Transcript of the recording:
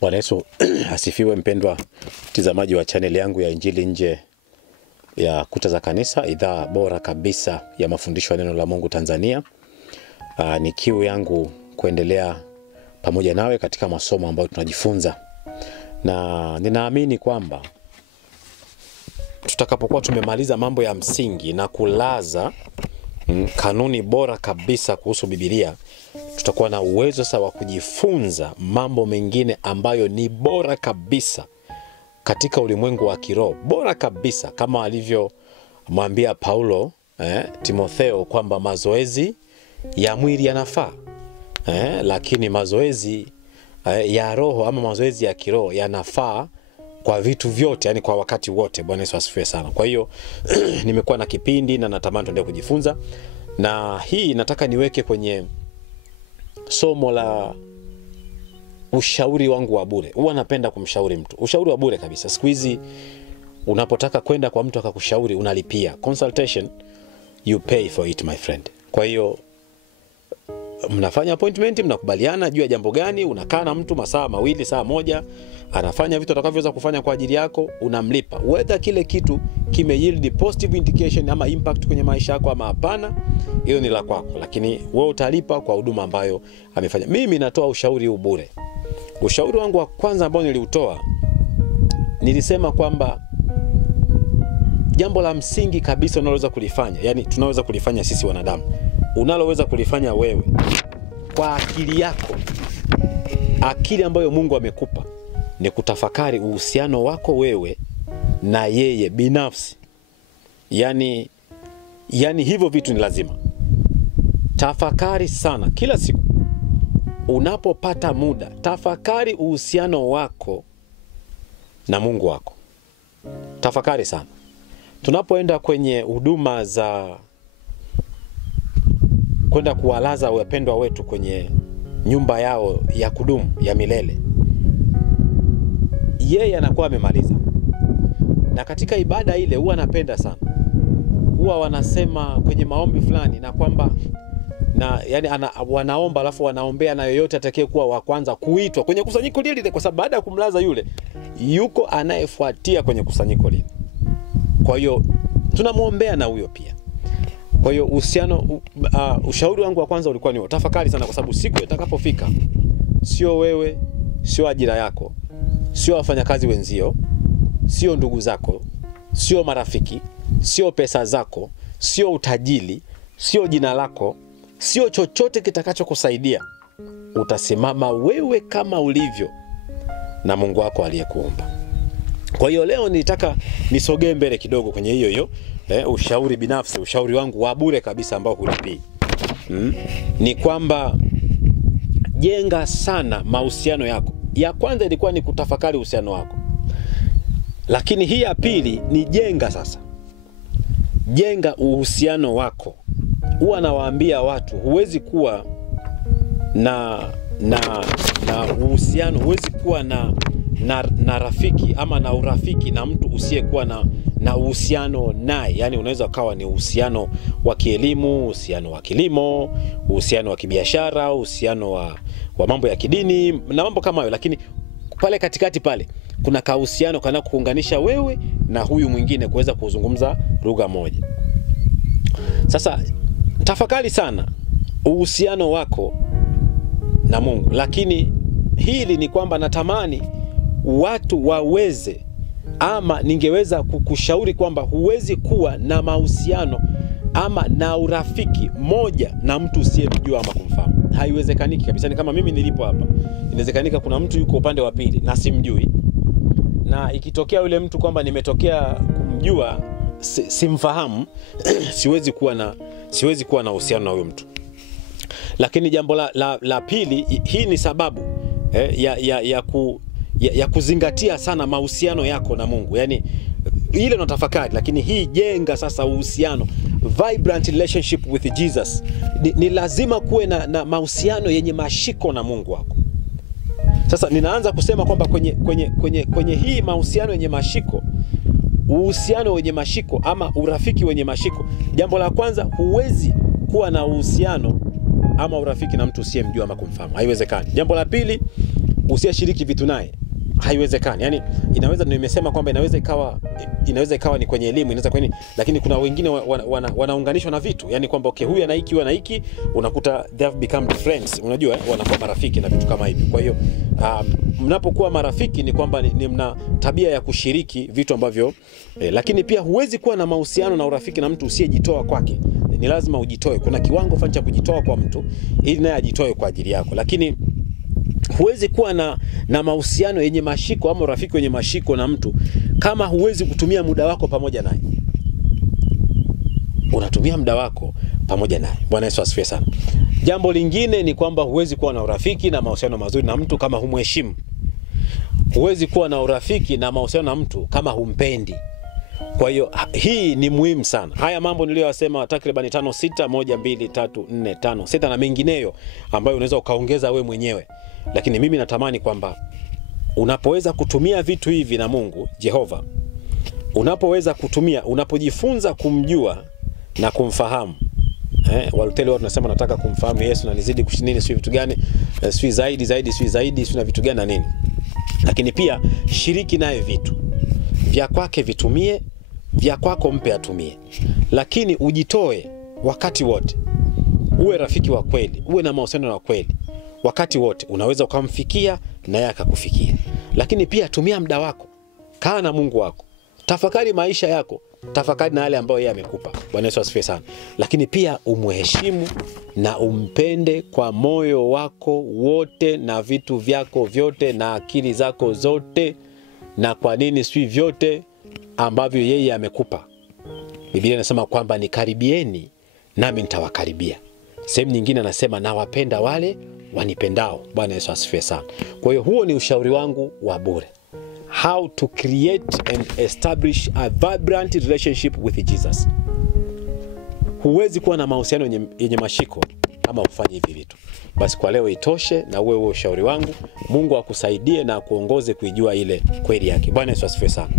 Bwana Yesu asifiwe. Mpendwa mtazamaji wa channel yangu ya Injili Nje ya Kuta za Kanisa, idhaa bora kabisa ya mafundisho ya neno la Mungu Tanzania. Ni kiu yangu kuendelea pamoja nawe katika masomo ambayo tunajifunza, na ninaamini kwamba tutakapokuwa tumemaliza mambo ya msingi na kulaza kanuni bora kabisa kuhusu Biblia, tutakuwa na uwezo sawa kujifunza mambo mengine ambayo ni bora kabisa katika ulimwengu wa kiroho, bora kabisa kama alivyomwambia Paulo Timotheo kwamba mazoezi ya mwili yanafaa, lakini mazoezi ya roho ama mazoezi ya kiroho yanafaa kwa vitu vyote, yani kwa wakati wote. Bwana Yesu asifiwe sana. Kwa hiyo nimekuwa na kipindi na natamani tuendelee kujifunza, na hii nataka niweke kwenye somo la ushauri wangu wa bure. Huwa napenda kumshauri mtu. Ushauri wa bure kabisa. Siku hizi unapotaka kwenda kwa mtu akakushauri unalipia. Consultation, you pay for it my friend. Kwa hiyo mnafanya appointment, mnakubaliana juu ya jambo gani, unakaa na mtu masaa mawili, saa moja, anafanya vitu atakavyoweza kufanya kwa ajili yako, unamlipa. Whether kile kitu kime yield positive indication ama impact kwenye maisha yako ama hapana, hiyo ni la kwako, lakini wewe utalipa kwa huduma ambayo amefanya. Mimi natoa ushauri huu bure. Ushauri wangu wa kwanza ambao niliutoa, nilisema kwamba jambo la msingi kabisa unaloweza kulifanya, yani tunaweza kulifanya sisi wanadamu, unaloweza kulifanya wewe kwa akili yako, akili ambayo Mungu amekupa, ni kutafakari uhusiano wako wewe na yeye binafsi. Yani hivyo vitu ni lazima. Tafakari sana kila siku. Unapopata muda, tafakari uhusiano wako na Mungu wako. Tafakari sana. Tunapoenda kwenye huduma za kwenda kuwalaza wapendwa wetu kwenye nyumba yao ya kudumu ya milele, yeye anakuwa amemaliza. Na katika ibada ile huwa napenda sana, huwa wanasema kwenye maombi fulani na kwamba wanaomba alafu wanaombea na yoyote atakayekuwa wa kwanza kuitwa kwenye kusanyiko lile, kwa sababu baada ya kumlaza yule yuko anayefuatia kwenye kusanyiko lile. Kwa hiyo tunamuombea na huyo pia. Kwa hiyo ushauri wangu wa kwanza ulikuwa ni tafakari sana, kwa sababu siku itakapofika, sio wewe, sio ajira yako, sio wafanyakazi wenzio, sio ndugu zako, sio marafiki, sio pesa zako, sio utajiri, sio jina lako, sio chochote kitakachokusaidia. Utasimama wewe kama ulivyo na Mungu wako aliyekuumba. Kwa hiyo leo nitaka nisogee mbele kidogo kwenye hiyo ushauri binafsi, ushauri wangu wa bure kabisa ambao hulipii. Ni kwamba jenga sana mahusiano yako. Ya kwanza ilikuwa ni kutafakari uhusiano wako, lakini hii ya pili ni jenga uhusiano wako. Huwa nawaambia watu, huwezi kuwa na uhusiano, huwezi kuwa na rafiki ama na urafiki na mtu usiyekuwa na uhusiano naye. Yani unaweza ukawa ni uhusiano wa kielimu, uhusiano wa kilimo, uhusiano wa kibiashara, uhusiano wa mambo ya kidini na mambo kama hayo, lakini pale katikati pale kuna kahusiano kana kuunganisha wewe na huyu mwingine kuweza kuzungumza lugha moja. Sasa tafakari sana uhusiano wako na Mungu. Lakini hili ni kwamba natamani watu waweze, ama ningeweza kukushauri kwamba huwezi kuwa na mahusiano ama na urafiki moja na mtu usiyemjua ama kumfahamu. Haiwezekaniki kabisa. Ni kama mimi nilipo hapa, inawezekanika kuna mtu yuko upande wa pili na simjui, na ikitokea yule mtu kwamba nimetokea kumjua simfahamu, siwezi kuwa na uhusiano na huyo mtu. Lakini jambo la pili, hii ni sababu ya kuzingatia sana mahusiano yako na Mungu. Yani ile unatafakari, lakini hii jenga sasa uhusiano, vibrant relationship with Jesus. Ni lazima kuwe na mahusiano yenye mashiko na Mungu wako. Sasa ninaanza kusema kwamba kwenye hii mahusiano yenye mashiko, uhusiano wenye mashiko ama urafiki wenye mashiko, jambo la kwanza, huwezi kuwa na uhusiano ama urafiki na mtu usiyemjua ama kumfahamu. Haiwezekani. Jambo la pili, usiyashiriki vitu naye, haiwezekani. Yani inaweza, nimesema kwamba inaweza ikawa ni kwenye elimu, inaweza kwenye, lakini kuna wengine wanaunganishwa na vitu, yani kwamba okay, huyu ana hiki, huyu ana hiki, unakuta they have become friends, unajua wanakuwa marafiki na vitu kama hivyo. Kwa hiyo mnapokuwa marafiki ni kwamba ni mna tabia ya kushiriki vitu ambavyo lakini pia huwezi kuwa na mahusiano na urafiki na mtu usiyejitoa kwake. Ni lazima ujitoe. Kuna kiwango fulani cha kujitoa kwa mtu ili naye ajitoe kwa ajili yako. Lakini huwezi kuwa na mahusiano yenye mashiko ama urafiki wenye mashiko na mtu kama huwezi kutumia muda wako pamoja naye. Unatumia muda wako pamoja naye. Bwana Yesu asifiwe sana. Jambo lingine ni kwamba huwezi kuwa na urafiki na mahusiano mazuri na mtu kama humheshimu. Huwezi kuwa na urafiki na mahusiano na mtu kama humpendi. Kwa hiyo hii ni muhimu sana. Haya mambo niliyosema takriban 5 6 1 2 3 4 5 6 na mengineyo ambayo unaweza ukaongeza wewe mwenyewe. Lakini mimi natamani kwamba unapoweza kutumia vitu hivi na Mungu Jehova, unapoweza kutumia, unapojifunza kumjua na kumfahamu. Waluteli wao tunasema nataka kumfahamu Yesu na nizidi kushinini, sio vitu gani, sio zaidi, sio na vitu gani na nini. Lakini pia shiriki naye vitu vya kwake, vitumie vya kwako, mpe atumie. Lakini ujitoe wakati wote. Uwe rafiki wa kweli, uwe na mahusiano ya kweli. Wakati wote unaweza ukamfikia na yeye akakufikia. Lakini pia tumia muda wako. Kaa na Mungu wako. Tafakari maisha yako, tafakari na yale ambayo yeye amekupa. Bwana Yesu asifiwe sana. Lakini pia umheshimu na umpende kwa moyo wako wote na vitu vyako vyote na akili zako zote, na kwa nini si vyote ambavyo yeye amekupa. Biblia inasema kwamba nikaribieni nami nitawakaribia. Sehemu nyingine anasema nawapenda wale wanipendao. Bwana Yesu asifiwe sana. Kwa hiyo huo ni ushauri wangu wa bure. How to create and establish a vibrant relationship with Jesus. Huwezi kuwa na mahusiano yenye mashiko kama ufanye hivi vitu. Basi kwa leo itoshe, na uwe ushauri wangu. Mungu akusaidie na akuongoze kuijua ile kweli yake. Bwana Yesu asifiwe sana.